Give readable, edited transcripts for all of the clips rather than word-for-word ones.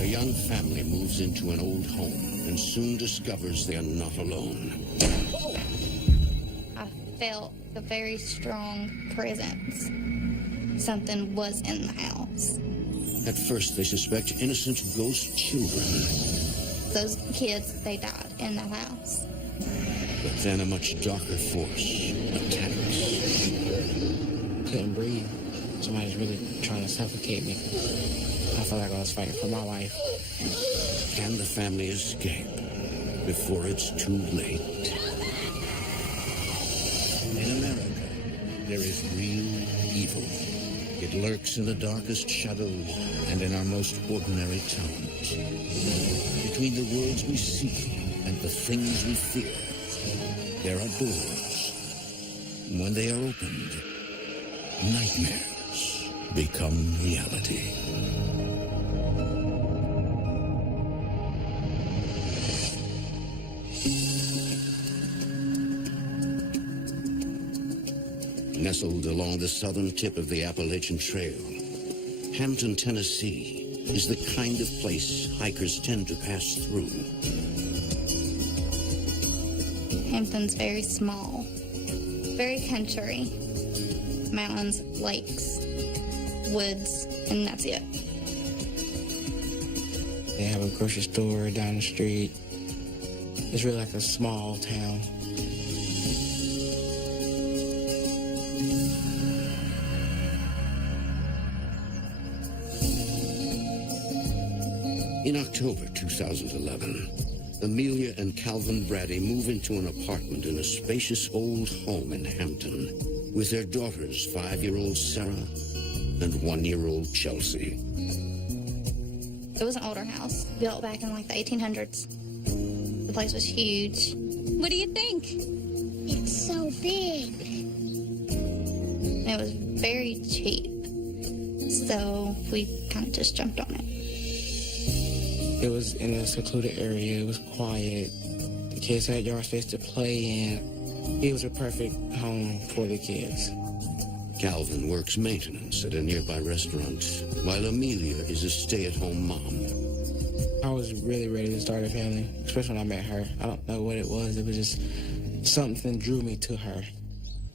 A young family moves into an old home and soon discovers they're not alone. I felt a very strong presence. Something was in the house. At first, they suspect innocent ghost children. Those kids, they died in that house. But then a much darker force attacks. Couldn't breathe. Somebody's really trying to suffocate me. I felt like I was fighting for my life. Can the family escape before it's too late? In America, there is real evil. It lurks in the darkest shadows and in our most ordinary towns. Between the worlds we see and the things we fear, there are doors. When they are opened, nightmares become reality. Nestled along the southern tip of the Appalachian Trail, Hampton, Tennessee is the kind of place hikers tend to pass through. Hampton's very small, very country. Mountains, lakes, woods, and that's it. They have a grocery store down the street. It's really like a small town. In October 2011, Amelia and Calvin Brady move into an apartment in a spacious old home in Hampton with their daughters, 5-year-old Sarah and 1-year-old Chelsea. It was an older house, built back in like the 1800s. The place was huge. What do you think? It's so big. It was very cheap. So we kind of just jumped on it. It was in a secluded area. It was quiet. The kids had yard space to play in. It was a perfect home for the kids. Calvin works maintenance at a nearby restaurant, while Amelia is a stay-at-home mom. I was really ready to start a family, especially when I met her. I don't know what it was. It was just something drew me to her.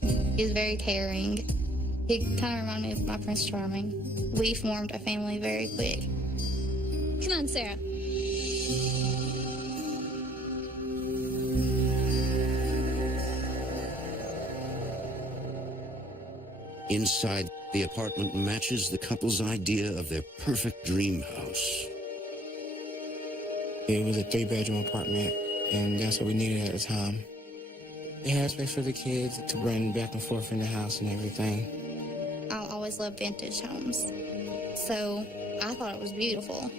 He was very caring. He kind of reminded me of my Prince Charming. We formed a family very quick. Come on, Sarah. Inside, the apartment matches the couple's idea of their perfect dream house. It was a 3-bedroom apartment, and that's what we needed at the time. It had space for the kids to run back and forth in the house and everything. I always loved vintage homes, so I thought it was beautiful.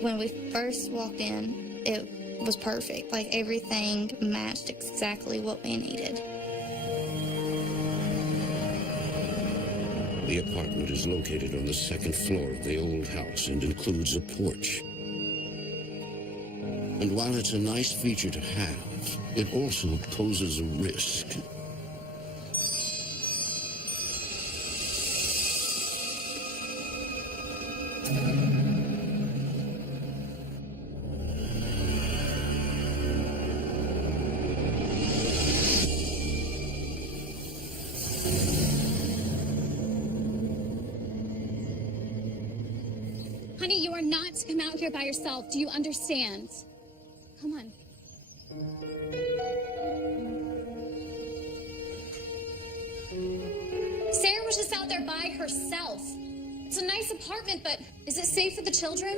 When we first walked in, it was perfect. Like, everything matched exactly what we needed. The apartment is located on the second floor of the old house and includes a porch. And while it's a nice feature to have, it also poses a risk. Honey, you are not to come out here by yourself. Do you understand? Come on. Sarah was just out there by herself. It's a nice apartment, but is it safe for the children?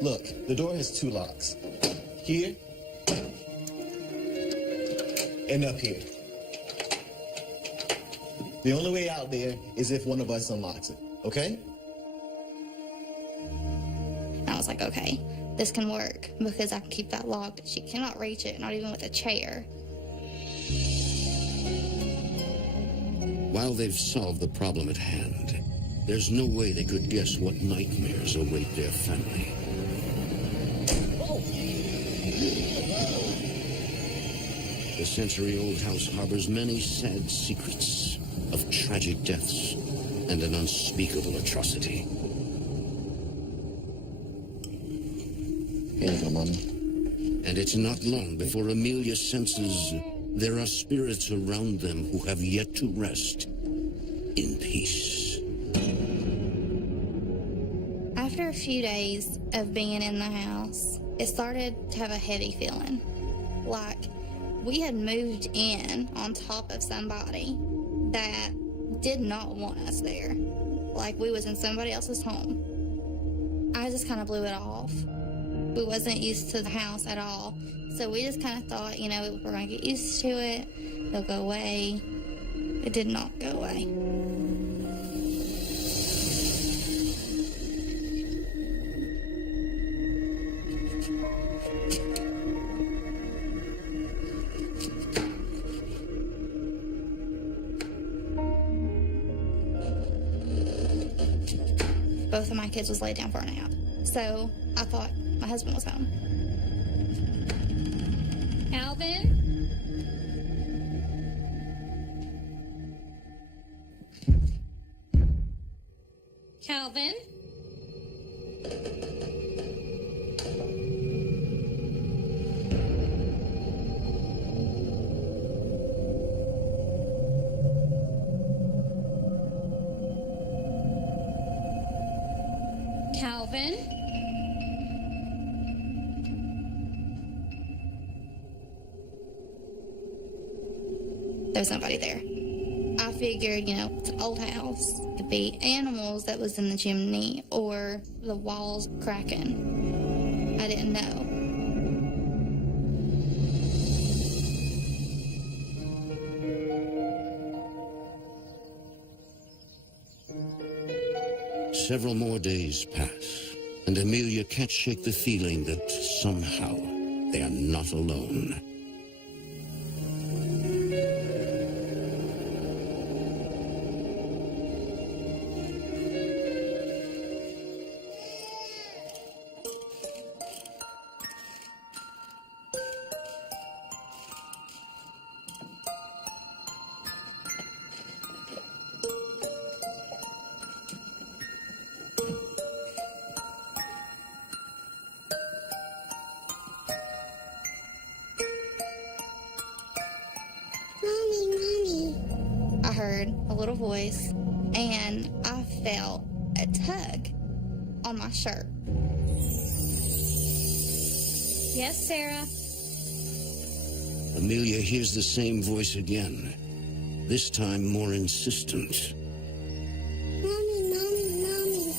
Look, the door has 2 locks. Here and up here. The only way out there is if one of us unlocks it, okay? I was like, okay, this can work because I can keep that locked. She cannot reach it, not even with a chair. While they've solved the problem at hand, there's no way they could guess what nightmares await their family. The century-old house harbors many sad secrets of tragic deaths and an unspeakable atrocity. Here you go, Mommy. And it's not long before Amelia senses there are spirits around them who have yet to rest in peace. After a few days of being in the house, it started to have a heavy feeling. Like we had moved in on top of somebody that did not want us there. Like we was in somebody else's home. I just kind of blew it off. We wasn't used to the house at all. So we just kind of thought, you know, we're going to get used to it. It'll go away. It did not go away. Both of my kids was laid down for a nap. So I thought my husband was home. Alvin? Calvin? Calvin? There was nobody there. I figured, you know, it's an old house. It could be animals that was in the chimney or the walls cracking. I didn't know. Several more days pass, and Amelia can't shake the feeling that somehow they are not alone. I heard a little voice, and I felt a tug on my shirt. Yes, Sarah? Amelia hears the same voice again, this time more insistent. Mommy, Mommy, Mommy.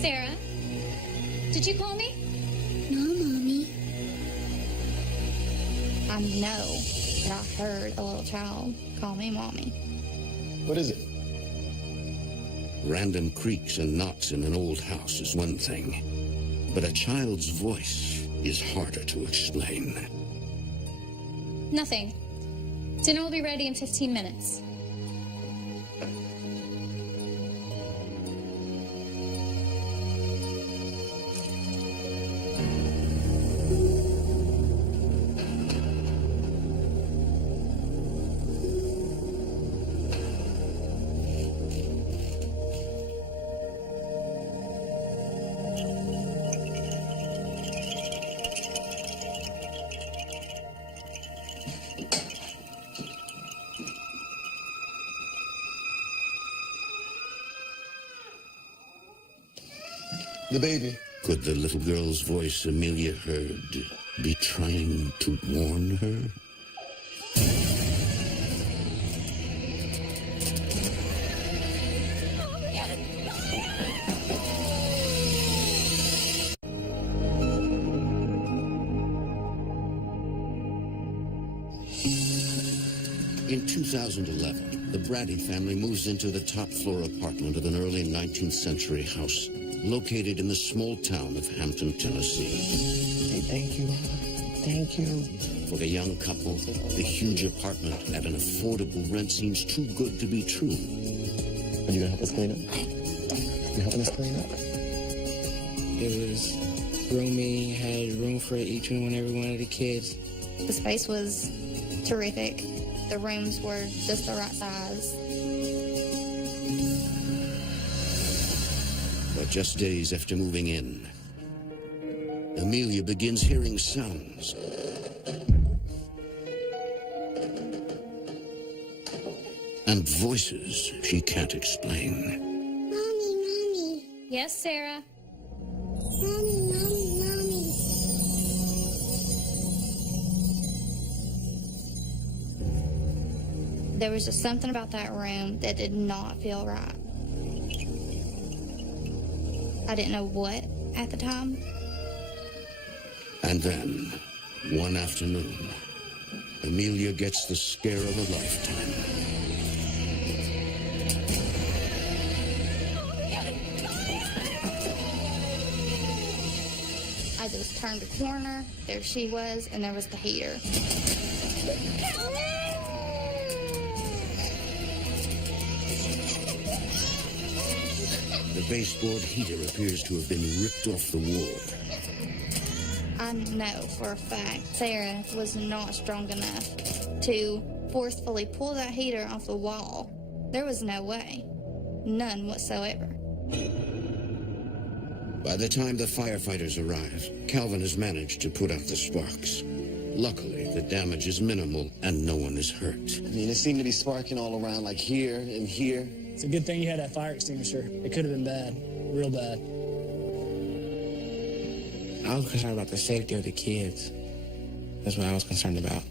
Sarah? Did you call me? No, Mommy. I know that I heard a little child call me Mommy. What is it? Random creaks and knocks in an old house is one thing, but a child's voice is harder to explain. Nothing. Dinner will be ready in 15 minutes. The baby. Could the little girl's voice Amelia heard be trying to warn her? In 2011, the Brady family moves into the top-floor apartment of an early 19th century house located in the small town of Hampton, Tennessee. Hey, thank you, Mama. Thank you. For the young couple, the huge apartment at an affordable rent seems too good to be true. Are you gonna help us clean up? You helping us clean up? It was roomy, had room for each and every one of the kids. The space was terrific. The rooms were just the right size. But just days after moving in, Amelia begins hearing sounds. And voices she can't explain. Mommy. Yes, Sarah? Mommy. There was just something about that room that did not feel right. I didn't know what at the time. And then, one afternoon, Amelia gets the scare of a lifetime. I just turned the corner, there she was, and there was the heater. The baseboard heater appears to have been ripped off the wall. I know for a fact Sarah was not strong enough to forcefully pull that heater off the wall. There was no way. None whatsoever. By the time the firefighters arrive, Calvin has managed to put out the sparks. Luckily, the damage is minimal and no one is hurt. I mean, it seemed to be sparking all around, like here and here. It's a good thing you had that fire extinguisher. It could have been bad, real bad. I was concerned about the safety of the kids. That's what I was concerned about.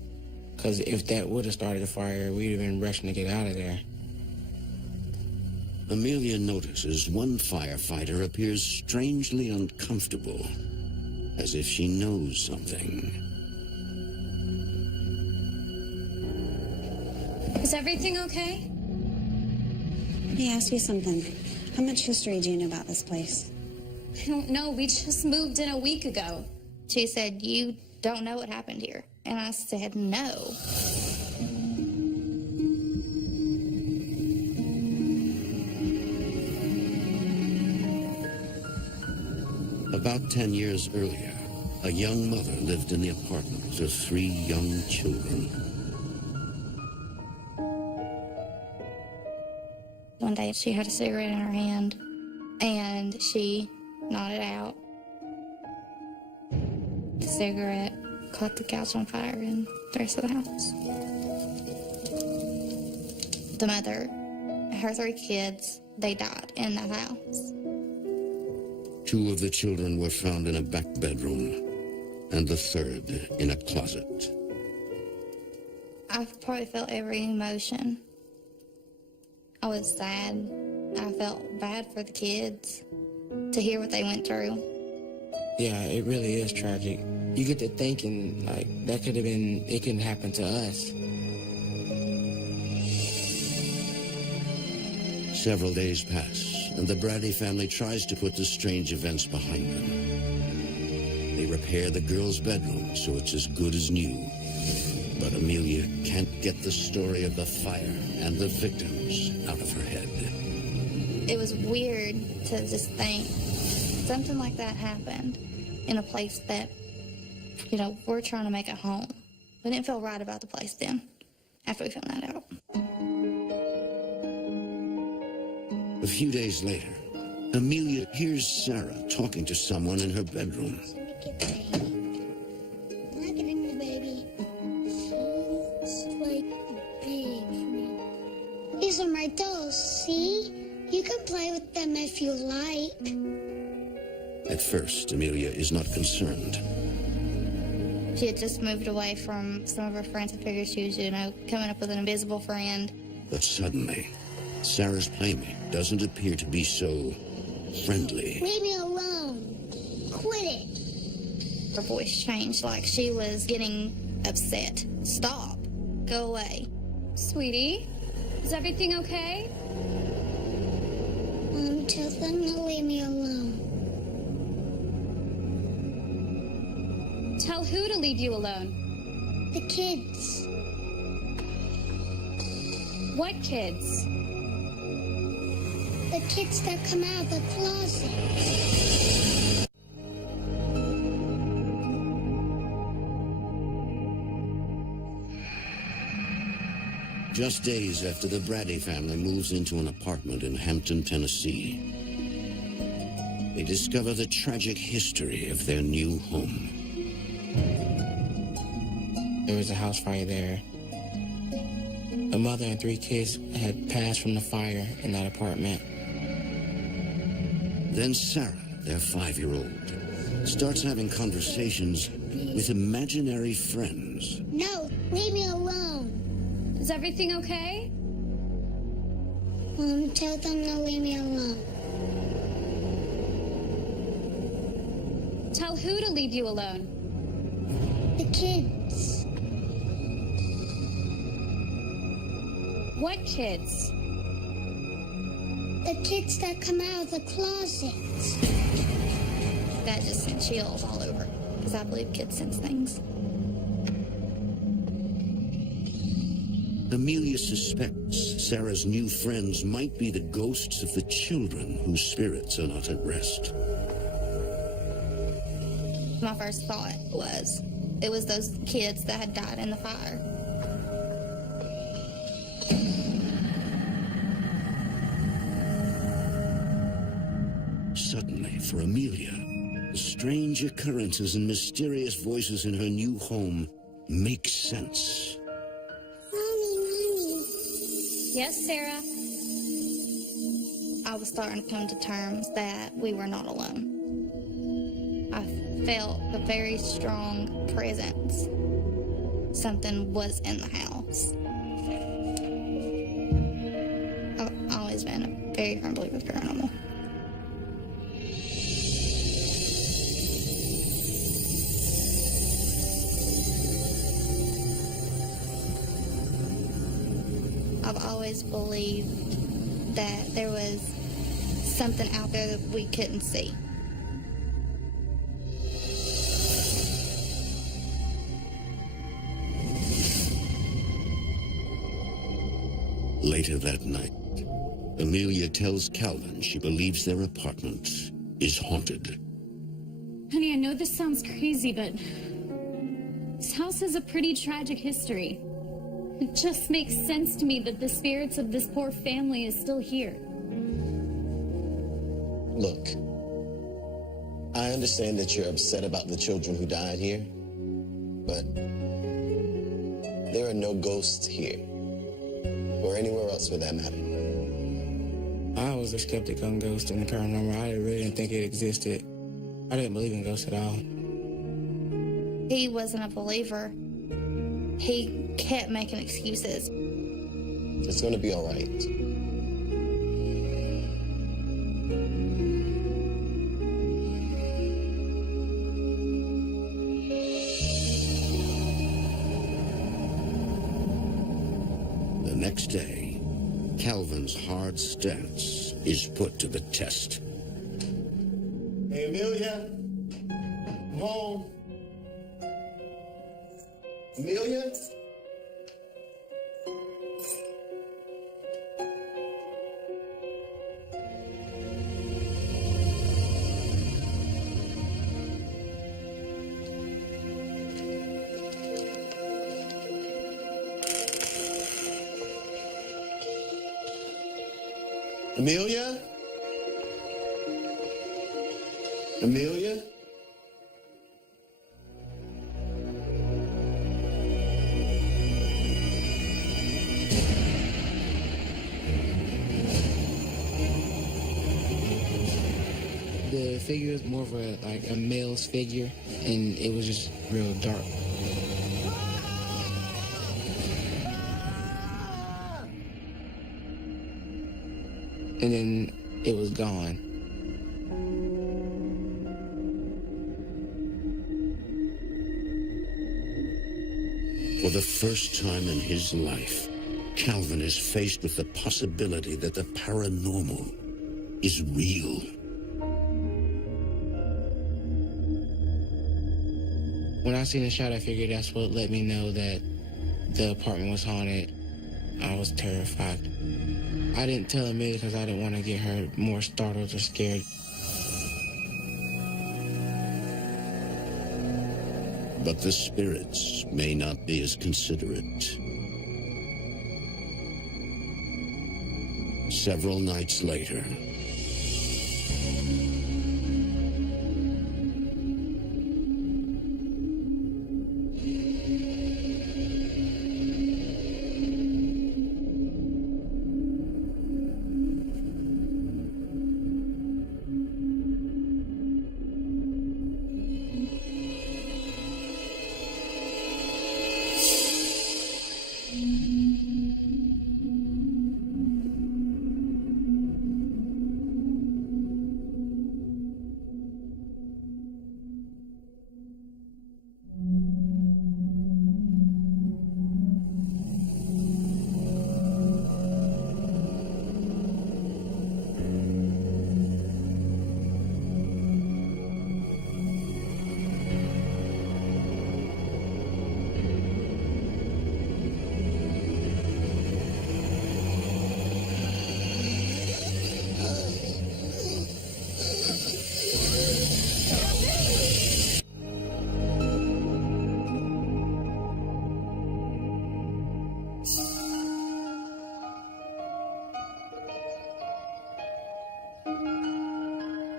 Because if that would have started a fire, we'd have been rushing to get out of there. Amelia notices one firefighter appears strangely uncomfortable, as if she knows something. Is everything okay? Let me ask you something. How much history do you know about this place? I don't know. We just moved in a week ago. She said, "You don't know what happened here." And I said, "No." About 10 years earlier, a young mother lived in the apartment with 3 young children. One day she had a cigarette in her hand and she nodded out. The cigarette caught the couch on fire and the rest of the house. The mother, her 3 kids, they died in that house. 2 of the children were found in a back bedroom, and the 3rd in a closet. I've probably felt every emotion. I was sad. I felt bad for the kids to hear what they went through. Yeah, it really is tragic. You get to thinking, like, that could have been, it couldn't happen to us. Several days pass, and the Brady family tries to put the strange events behind them. They repair the girls' bedroom so it's as good as new. But Amelia can't get the story of the fire and the victims out of her head. It was weird to just think something like that happened in a place that, you know, we're trying to make a home. We didn't feel right about the place then, after we found that out. A few days later, Amelia hears Sarah talking to someone in her bedroom. Look at the baby. She's like big for me. These are my dolls, see? You can play with them if you like. At first, Amelia is not concerned. She had just moved away from some of her friends. I figured she was, you know, coming up with an invisible friend. But suddenly, Sarah's playmate doesn't appear to be so friendly. Leave me alone. Quit it. Her voice changed, like she was getting upset. Stop. Go away. Sweetie, is everything okay? Mom, tell them to leave me alone. Tell who to leave you alone? The kids. What kids? The kids that come out of the closet. Just days after the Brady family moves into an apartment in Hampton, Tennessee, they discover the tragic history of their new home. There was a house fire there. A mother and 3 kids had passed from the fire in that apartment. Then Sarah, their 5-year-old, starts having conversations with imaginary friends. No, leave me alone. Is everything okay? Tell them to leave me alone. Tell who to leave you alone? The kids. What kids? The kids that come out of the closets. That just sent chills all over, because I believe kids sense things. Amelia suspects Sarah's new friends might be the ghosts of the children whose spirits are not at rest. My first thought was, it was those kids that had died in the fire. Suddenly, for Amelia, the strange occurrences and mysterious voices in her new home make sense. Mommy. Yes, Sarah? I was starting to come to terms that we were not alone. I felt a very strong presence. Something was in the house. I've always been a very firm believer of paranormal. I've always believed that there was something out there that we couldn't see. Later that night, Amelia tells Calvin she believes their apartment is haunted. Honey, I know this sounds crazy, but this house has a pretty tragic history. It just makes sense to me that the spirits of this poor family is still here. Look, I understand that you're upset about the children who died here, but there are no ghosts here, or anywhere else for that matter. I was a skeptic on ghosts and the paranormal. I really didn't think it existed. I didn't believe in ghosts at all. He wasn't a believer. He kept making excuses. It's gonna be all right. The next day, Calvin's hard stance is put to the test. Hey, Amelia, come home. Amelia? Amelia? Amelia? The figure was more of a male's figure, and it was just real dark. And then it was gone. For the first time in his life, Calvin is faced with the possibility that the paranormal is real. When I seen the shot, I figured that's what let me know that the apartment was haunted. I was terrified. I didn't tell Amelia because I didn't want to get her more startled or scared. But the spirits may not be as considerate. several nights later.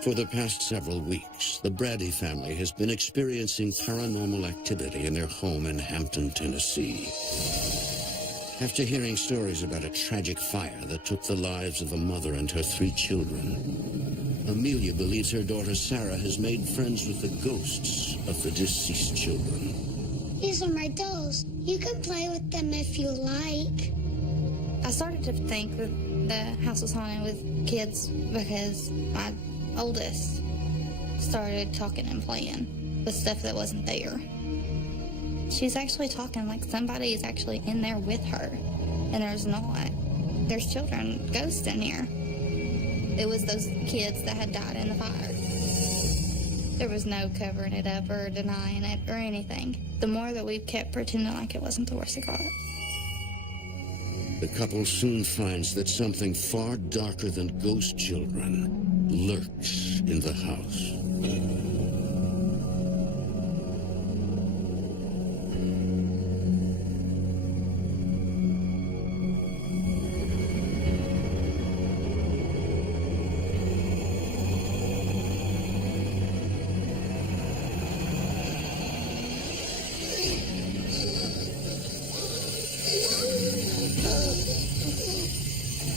For the past several weeks, the Brady family has been experiencing paranormal activity in their home in Hampton, Tennessee. After hearing stories about a tragic fire that took the lives of a mother and her 3 children, Amelia believes her daughter Sarah has made friends with the ghosts of the deceased children. These are my dolls. You can play with them if you like. I started to think that the house was haunted with kids because my oldest started talking and playing with stuff that wasn't there. She's actually talking like somebody is actually in there with her, and there's not. There's children, ghosts in here. It was those kids that had died in the fire. There was no covering it up or denying it or anything. The more that we kept pretending like it wasn't, the worse it got. The couple soon finds that something far darker than ghost children lurks in the house.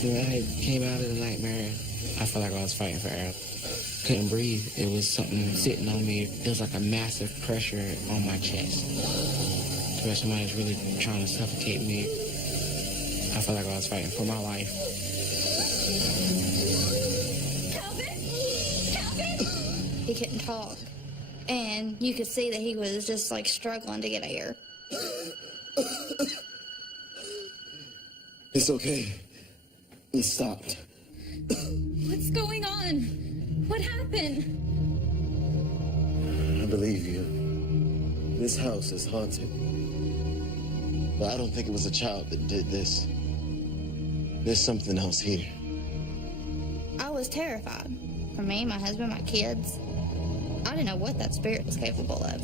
When I came out of the nightmare, I felt like I was fighting for air. Couldn't breathe. It was something sitting on me. It was like a massive pressure on my chest. It's where somebody was really trying to suffocate me. I felt like I was fighting for my life. He couldn't talk, and you could see that he was just like struggling to get air. It's okay. It stopped. What's going on? What happened? I believe you. This house is haunted. But I don't think it was a child that did this. There's something else here. I was terrified. For me, my husband, my kids. I didn't know what that spirit was capable of.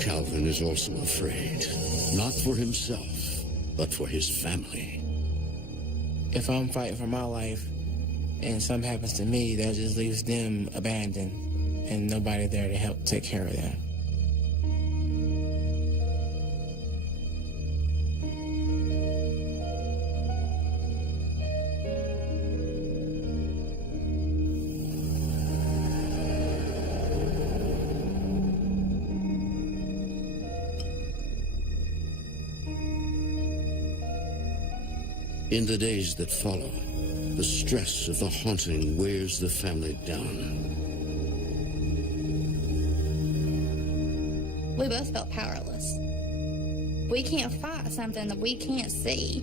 Calvin is also afraid, not for himself, but for his family. If I'm fighting for my life and something happens to me, that just leaves them abandoned and nobody there to help take care of them. In the days that follow, the stress of the haunting wears the family down. We both felt powerless. We can't fight something that we can't see.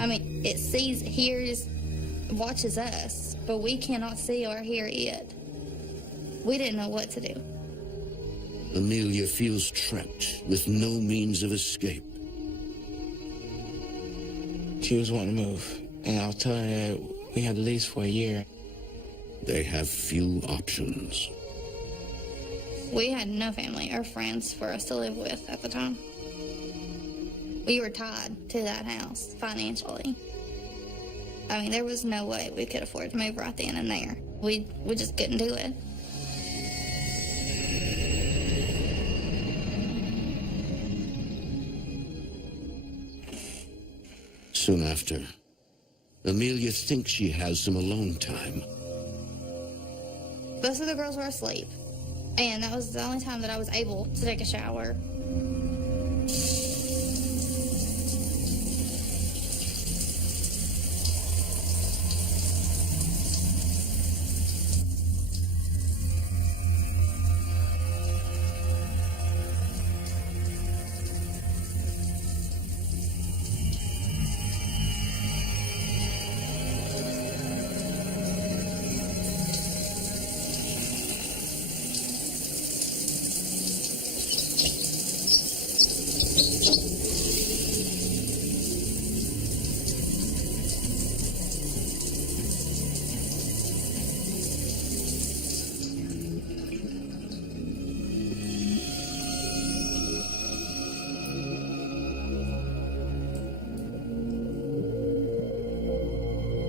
I mean, it sees, hears, watches us, but we cannot see or hear it. We didn't know what to do. Amelia feels trapped with no means of escape. She was wanting to move, and I was telling her that we had to lease for a year. They have few options. We had no family or friends for us to live with at the time. We were tied to that house financially. I mean, there was no way we could afford to move right then and there. We just couldn't do it. Soon after, Amelia thinks she has some alone time. Most of the girls were asleep, and that was the only time that I was able to take a shower.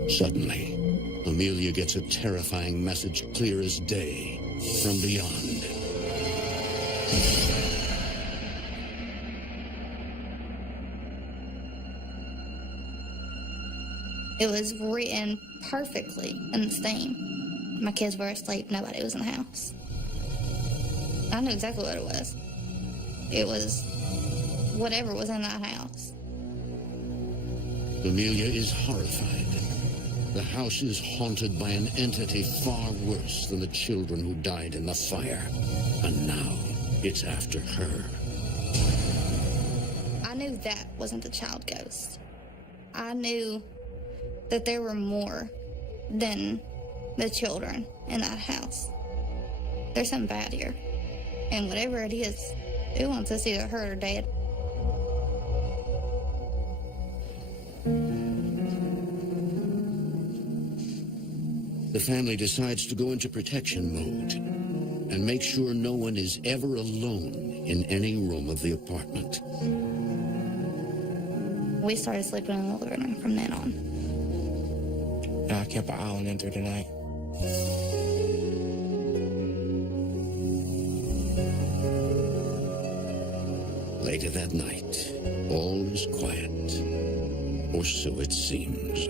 Suddenly, Amelia gets a terrifying message clear as day from beyond. It was written perfectly in the steam. My kids were asleep. Nobody was in the house. I knew exactly what it was. It was whatever was in that house. Amelia is horrified. The house is haunted by an entity far worse than the children who died in the fire. And now it's after her. I knew that wasn't the child ghost. I knew that there were more than the children in that house. There's something bad here. And whatever it is, it wants us either hurt or dead. The family decides to go into protection mode and make sure no one is ever alone in any room of the apartment. We started sleeping in the living room from then on. And I kept an eye on them through the night. Later that night, all is quiet, or so it seems.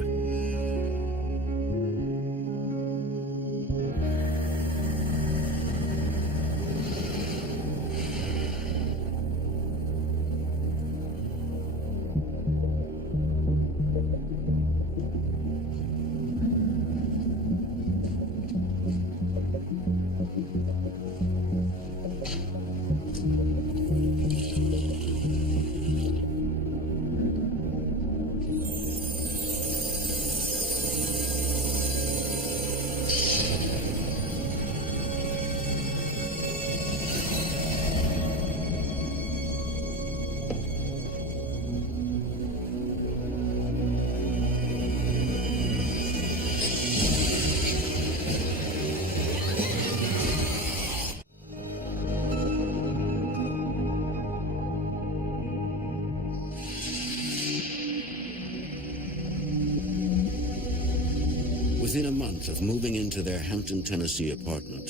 Within a month of moving into their Hampton, Tennessee apartment,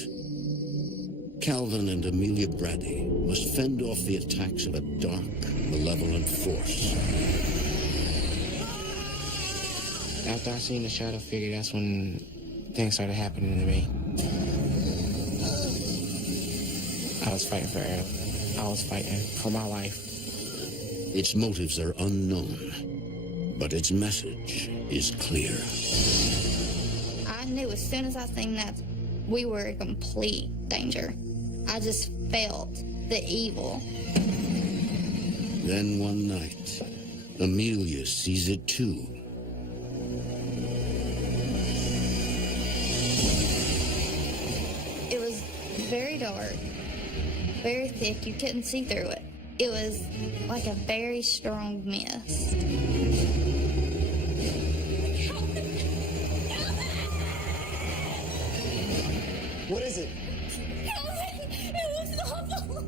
Calvin and Amelia Brady must fend off the attacks of a dark, malevolent force. After I seen the shadow figure, that's when things started happening to me. I was fighting for air. I was fighting for my life. Its motives are unknown, but its message is clear. I knew as soon as I seen that, we were in complete danger. I just felt the evil. Then one night, Amelia sees it too. It was very dark, very thick. You couldn't see through it. It was like a very strong mist. What is it? It looks awful.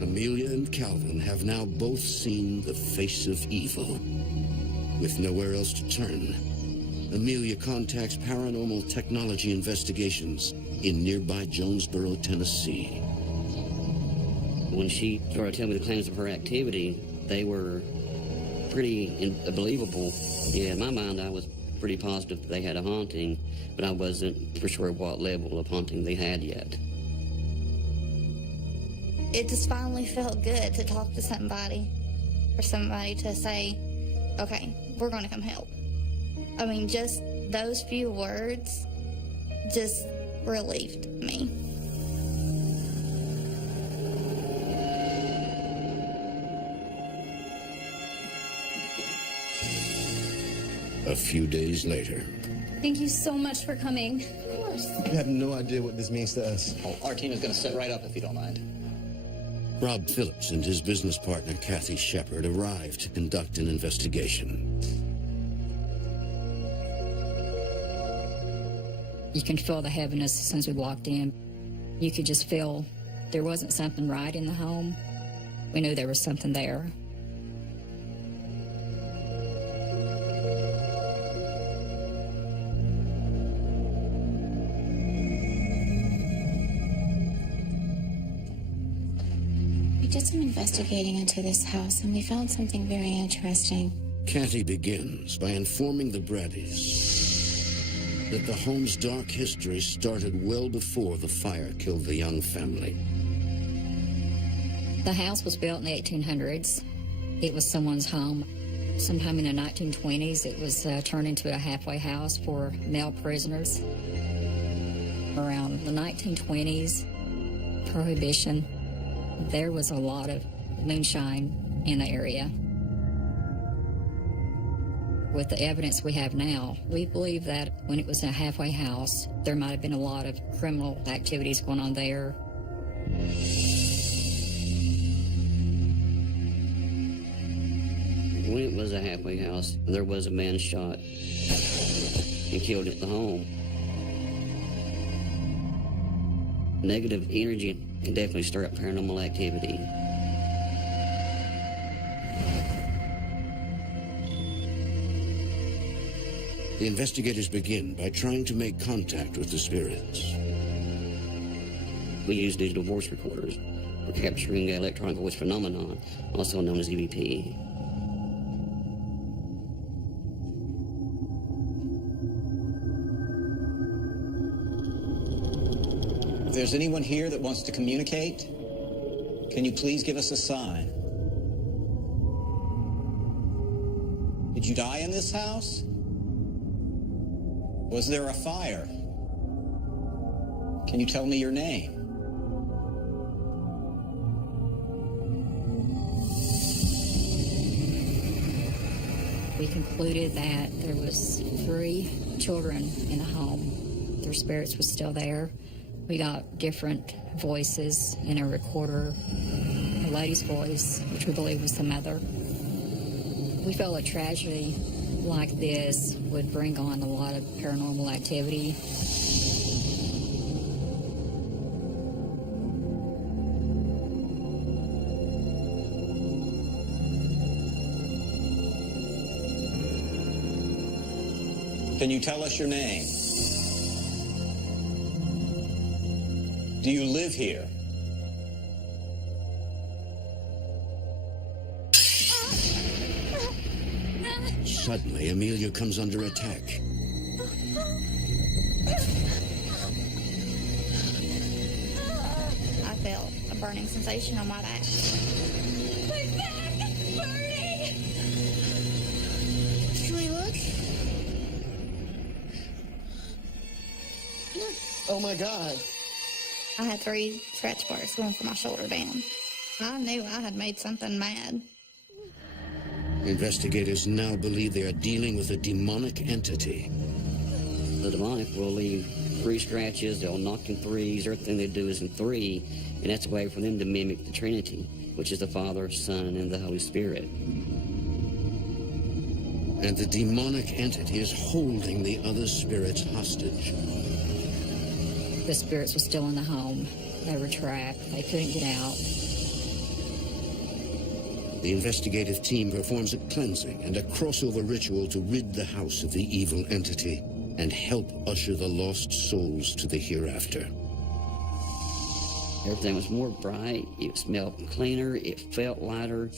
Amelia and Calvin have now both seen the face of evil. With nowhere else to turn, Amelia contacts Paranormal Technology Investigations in nearby Jonesboro, Tennessee. When she started telling me the claims of her activity, they were pretty unbelievable. Yeah, in my mind, I was pretty positive they had a haunting, but I wasn't for sure what level of haunting they had yet. It just finally felt good to talk to somebody, for somebody to say, okay, we're going to come help. I mean, just those few words just relieved me. A few days later. Thank you so much for coming. Of course. You have no idea what this means to us. Oh, our team is going to set right up if you don't mind. Rob Phillips and his business partner, Kathy Shepard, arrived to conduct an investigation. You can feel the heaviness as soon as we walked in. You could just feel there wasn't something right in the home. We knew there was something there. We did some investigating into this house, and we found something very interesting. Kathy begins by informing the Braddys that the home's dark history started well before the fire killed the young family. The house was built in the 1800s. It was someone's home. Sometime in the 1920s, it was turned into a halfway house for male prisoners. Around the 1920s, Prohibition, there was a lot of moonshine in the area. With the evidence we have now, we believe that when it was a halfway house, there might have been a lot of criminal activities going on there. When it was a halfway house, there was a man shot and killed at the home. Negative energy can definitely stir up paranormal activity. The investigators begin by trying to make contact with the spirits. We use digital voice recorders for capturing electronic voice phenomenon, also known as EVP. If there's anyone here that wants to communicate, can you please give us a sign? Did you die in this house? Was there a fire? Can you tell me your name? We concluded that there was 3 children in the home. Their spirits were still there. We got different voices in a recorder, a lady's voice, which we believe was the mother. We felt a tragedy like this would bring on a lot of paranormal activity. Can you tell us your name? Do you live here? Suddenly, Amelia comes under attack. I felt a burning sensation on my back. My back is burning! Can we look? Oh my God. I had 3 scratch marks going from my shoulder down. I knew I had made something mad. Investigators now believe they are dealing with a demonic entity. The demonic will leave 3 scratches, they'll knock in 3s, everything they do is in 3, and that's a way for them to mimic the Trinity, which is the Father, Son, and the Holy Spirit. And the demonic entity is holding the other spirits hostage. The spirits were still in the home. They were trapped. They couldn't get out. the investigative team performs a cleansing and a crossover ritual to rid the house of the evil entity and help usher the lost souls to the hereafter. Everything was more bright, it smelled cleaner, it felt lighter.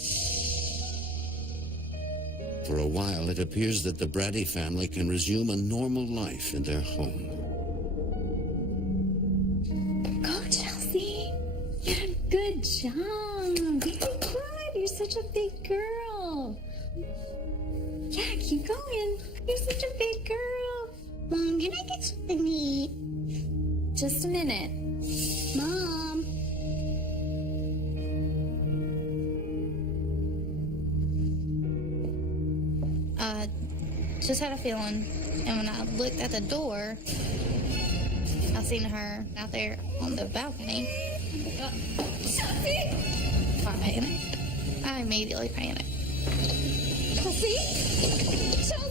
For a while, it appears that the Brady family can resume a normal life in their home. Go, Chelsea. You did a good job. You're good. You're such a big girl. Yeah, keep going. You're such a big girl. Mom, can I get something to eat? Just a minute. Mom. Just had a feeling, and when I looked at the door, I seen her out there on the balcony. Chelsea! I panicked. I immediately panicked. Chelsea? Chelsea!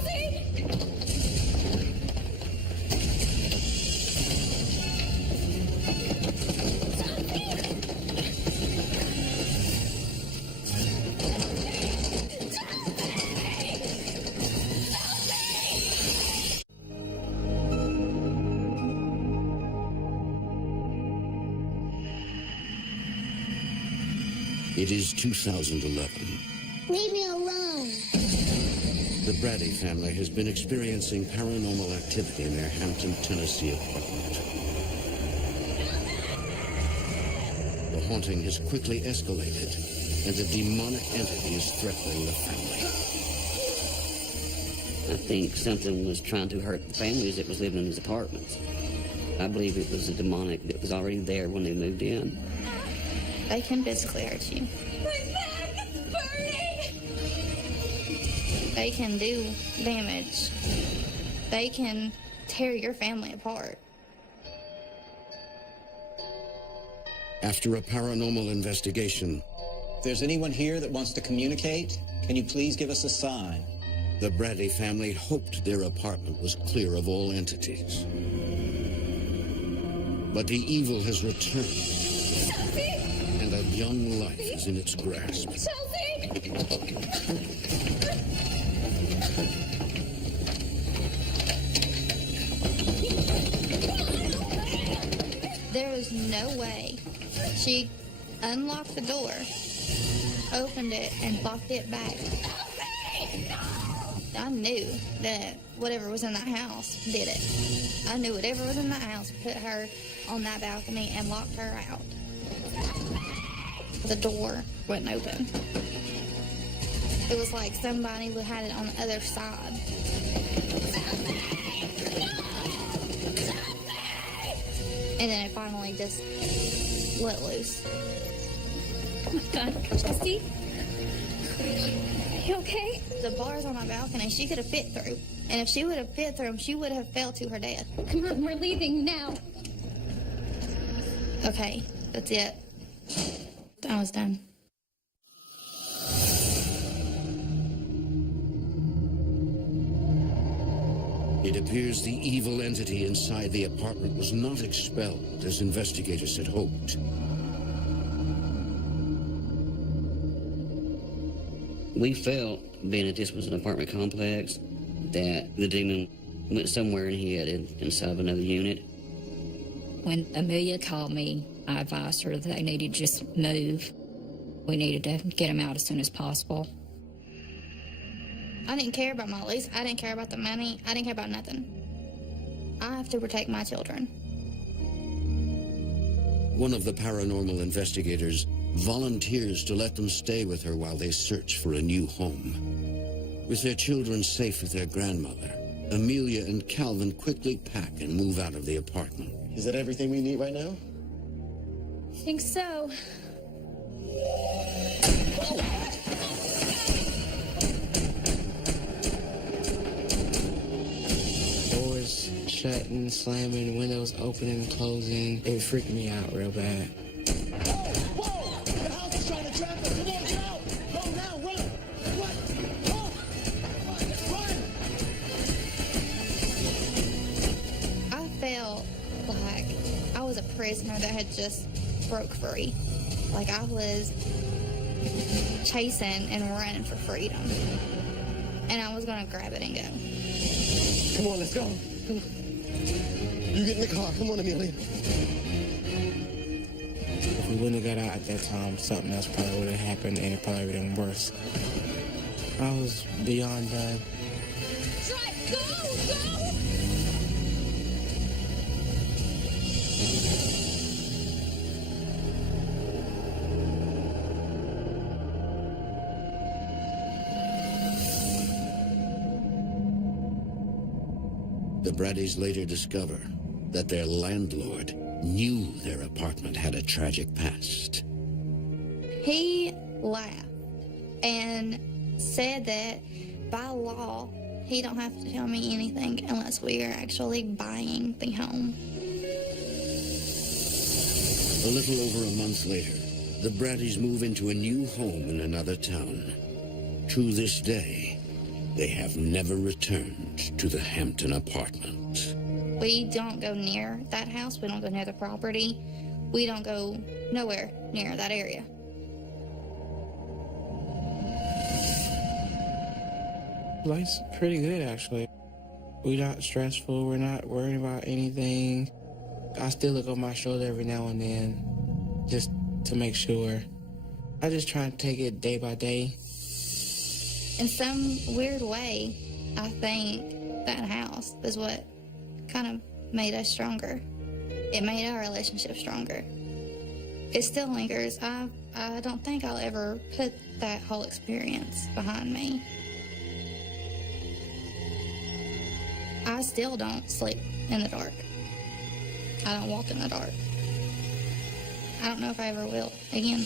It is 2011. Leave me alone. The Brady family has been experiencing paranormal activity in their Hampton, Tennessee apartment. The haunting has quickly escalated, and a demonic entity is threatening the family. I think something was trying to hurt the families that was living in these apartments. I believe it was a demonic that was already there when they moved in. They can physically hurt you. My back is burning! They can do damage. They can tear your family apart. After a paranormal investigation, If there's anyone here that wants to communicate, can you please give us a sign? the Brady family hoped their apartment was clear of all entities. But the evil has returned, and a young life is in its grasp. Chelsea! There was no way. She unlocked the door, opened it, and locked it back. I knew that whatever was in that house did it. I knew whatever was in that house put her on that balcony and locked her out. The door wouldn't open. It was like somebody had it on the other side. And then it finally just let loose. Oh my God, Chelsea? Are you okay? The bars on my balcony, she could have fit through. And if she would have fit through them, she would have fell to her death. Come on, we're leaving now. Okay, that's it. I was done. It appears the evil entity inside the apartment was not expelled, as investigators had hoped. We felt, being that this was an apartment complex, that the demon went somewhere and hid inside of another unit. When Amelia called me, I advised her that they needed to just move. We needed to get them out as soon as possible. I didn't care about my lease. I didn't care about the money. I didn't care about nothing. I have to protect my children. One of the paranormal investigators volunteers to let them stay with her while they search for a new home. With their children safe with their grandmother, Amelia and Calvin quickly pack and move out of the apartment. Is that everything we need right now? I think so. Doors shutting, slamming, windows opening and closing. It freaked me out real bad. Whoa! The house is trying to trap us! Come on, get out! Go now, run! What? Run! I felt like I was a prisoner that had just broke free. Like I was chasing and running for freedom. And I was going to grab it and go. Come on, let's go. Come on. You get in the car. Come on, Amelia. If we wouldn't have got out at that time, something else probably would have happened, and it probably would have been worse. I was beyond done. Drive! Go! Go! The Bradys later discover that their landlord knew their apartment had a tragic past. He laughed and said that by law, he don't have to tell me anything unless we are actually buying the home. A little over a month later, the Bradys move into a new home in another town. To this day, they have never returned to the Hampton apartment. We don't go near that house. We don't go near the property. We don't go nowhere near that area. Life's pretty good, actually. We're not stressful. We're not worried about anything. I still look over my shoulder every now and then just to make sure. I just try to take it day by day. In some weird way, I think that house is what kind of made us stronger. It made our relationship stronger. It still lingers. I don't think I'll ever put that whole experience behind me. I still don't sleep in the dark. I don't walk in the dark. I don't know if I ever will again.